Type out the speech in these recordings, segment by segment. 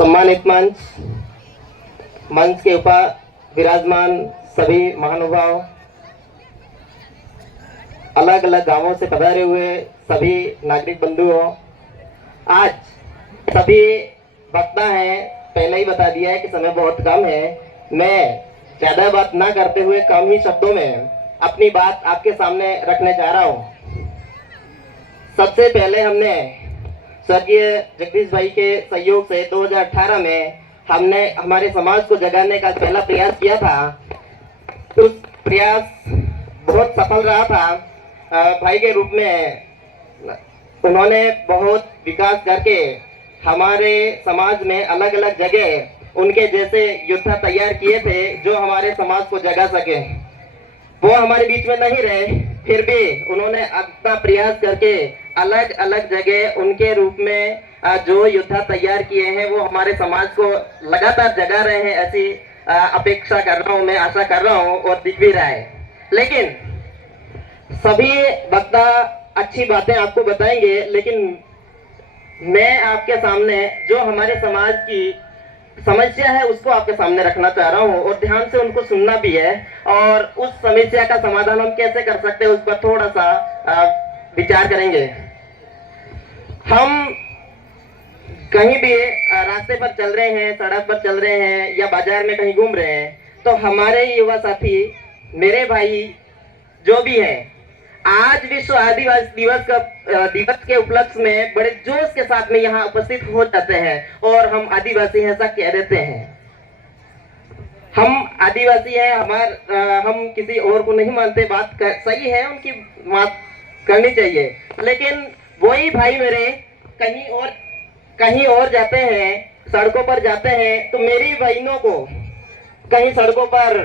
सम्मानित मंच, मंच के ऊपर विराजमान सभी महानुभाव, अलग अलग गांवों से पधारे हुए सभी नागरिक बंधुओं, आज सभी वक्ता हैं, पहले ही बता दिया है कि समय बहुत कम है। मैं ज्यादा बात ना करते हुए कम ही शब्दों में अपनी बात आपके सामने रखने जा रहा हूं। सबसे पहले हमने स्वर्गीय जगदीश भाई के सहयोग से 2018 में हमने हमारे समाज को जगाने का पहला प्रयास किया था। उस प्रयास बहुत सफल रहा था। भाई के रूप में उन्होंने बहुत विकास करके हमारे समाज में अलग अलग जगह उनके जैसे योद्धा तैयार किए थे जो हमारे समाज को जगा सके। वो हमारे बीच में नहीं रहे, फिर भी उन्होंने अपना प्रयास करके अलग अलग जगह उनके रूप में जो योद्धा तैयार किए हैं वो हमारे समाज को लगातार जगा रहे हैं। ऐसी अपेक्षा कर रहा हूँ, मैं आशा कर रहा हूँ और दिख भी रहा है। लेकिन सभी वक्ता अच्छी बातें आपको बताएंगे, लेकिन मैं आपके सामने जो हमारे समाज की समस्या है उसको आपके सामने रखना चाह रहा हूँ और ध्यान से उनको सुनना भी है और उस समस्या का समाधान हम कैसे कर सकते हैं उस पर थोड़ा सा विचार करेंगे। हम कहीं भी रास्ते पर चल रहे हैं, सड़क पर चल रहे हैं या बाजार में कहीं घूम रहे हैं, तो हमारे युवा साथी, मेरे भाई जो भी है, आज विश्व आदिवासी दिवस के उपलक्ष्य में बड़े जोश के साथ में यहाँ उपस्थित हो जाते हैं और हम आदिवासी हैं ऐसा कह देते हैं। हम आदिवासी हैं, हम किसी और को नहीं मानते, सही है, उनकी बात करनी चाहिए। लेकिन वही भाई मेरे कहीं और जाते हैं, सड़कों पर जाते हैं, तो मेरी बहनों को कहीं सड़कों पर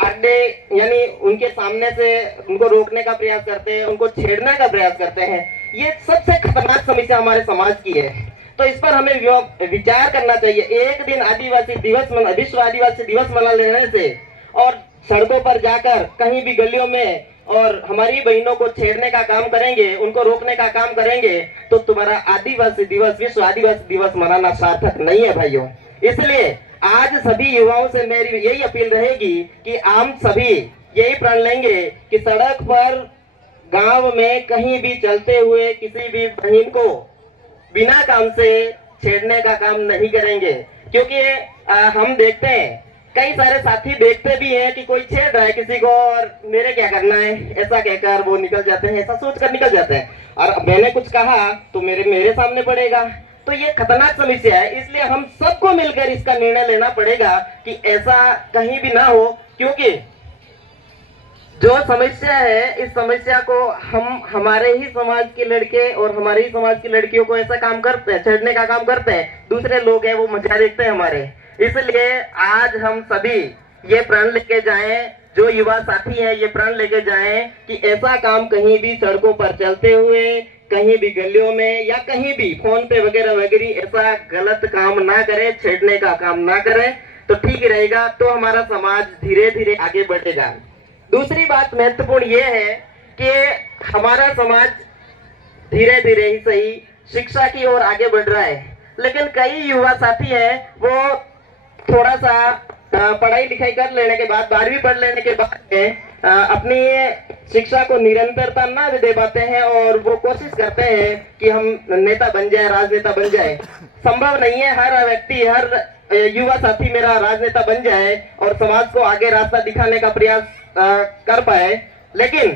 अड्डे यानी उनके सामने से उनको रोकने का प्रयास करते हैं, उनको छेड़ने का प्रयास करते हैं। ये सबसे खतरनाक समस्या हमारे समाज की है। तो इस पर हमें विचार करना चाहिए। एक दिन विश्व आदिवासी दिवस मना लेने से और सड़कों पर जाकर कहीं भी गलियों में और हमारी बहनों को छेड़ने का काम करेंगे, उनको रोकने का काम करेंगे, तो तुम्हारा विश्व आदिवासी दिवस मनाना सार्थक नहीं है भाइयों। इसलिए आज सभी युवाओं से मेरी यही अपील रहेगी कि हम सभी यही प्रण लेंगे कि सड़क पर, गांव में कहीं भी चलते हुए किसी भी बहन को बिना काम से छेड़ने का काम नहीं करेंगे। क्योंकि हम देखते हैं, कई सारे साथी देखते भी हैं कि कोई छेड़ रहा है किसी को और मेरे क्या करना है ऐसा कहकर वो निकल जाते हैं, ऐसा सोचकर निकल जाते हैं, और मैंने कुछ कहा तो मेरे सामने पड़ेगा। तो ये खतरनाक समस्या है। इसलिए हम सबको मिलकर इसका निर्णय लेना पड़ेगा कि ऐसा कहीं भी ना हो। क्योंकि जो समस्या है, इस समस्या को हम हमारे ही समाज के लड़के और हमारे ही समाज की लड़कियों को ऐसा काम करते हैं, छेड़ने का काम करते हैं, दूसरे लोग हैं वो मजा देखते हैं हमारे। इसलिए आज हम सभी ये प्रण लेके जाएं, जो युवा साथी हैं ये प्रण लेके जाएं कि ऐसा काम कहीं भी सड़कों पर चलते हुए, कहीं भी गलियों में या कहीं भी फोन पे वगैरह वगैरह ऐसा गलत काम ना करें, छेड़ने का काम ना करें, तो ठीक रहेगा। तो हमारा समाज धीरे धीरे आगे बढ़ेगा। दूसरी बात महत्वपूर्ण ये है कि हमारा समाज धीरे धीरे ही सही शिक्षा की ओर आगे बढ़ रहा है, लेकिन कई युवा साथी हैं वो थोड़ा सा पढ़ाई लिखाई कर लेने के बाद, 12वीं पढ़ लेने के बाद अपनी शिक्षा को निरंतरता ना दे पाते हैं और वो कोशिश करते हैं कि हम नेता बन जाए, राजनेता बन जाए। संभव नहीं है हर व्यक्ति, हर युवा साथी मेरा राजनेता बन जाए और समाज को आगे रास्ता दिखाने का प्रयास कर पाए। लेकिन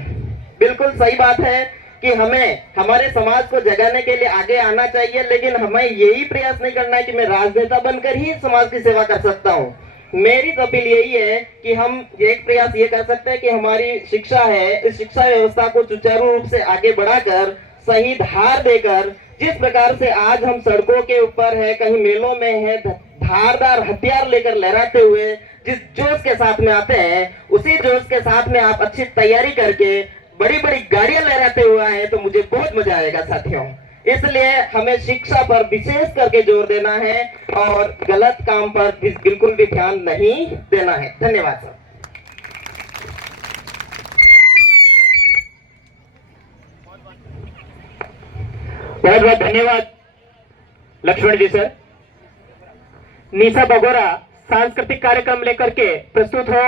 बिल्कुल सही बात है कि हमें हमारे समाज को जगाने के लिए आगे आना चाहिए, लेकिन हमें यही प्रयास नहीं करना है कि मैं राजनेता बनकर ही समाज की सेवा कर सकता हूँ। मेरी अपील यही है कि हम एक प्रयास ये कर सकते हैं कि हमारी शिक्षा है, इस शिक्षा व्यवस्था को सुचारू रूप से आगे बढ़ाकर, सही धार देकर, जिस प्रकार से आज हम सड़कों के ऊपर है, कहीं मेलों में है, धारदार हथियार लेकर लहराते हुए जिस जोश के साथ में आते हैं, उसी जोश के साथ में आप अच्छी तैयारी करके बड़ी बड़ी गाड़ियां लहराते हुए आए तो मुझे बहुत मजा आएगा साथियों। इसलिए हमें शिक्षा पर विशेष करके जोर देना है और गलत काम पर बिल्कुल भी ध्यान नहीं देना है। धन्यवाद सर। बहुत बहुत धन्यवाद लक्ष्मण जी सर। निशा बगोरा सांस्कृतिक कार्यक्रम लेकर के प्रस्तुत हो।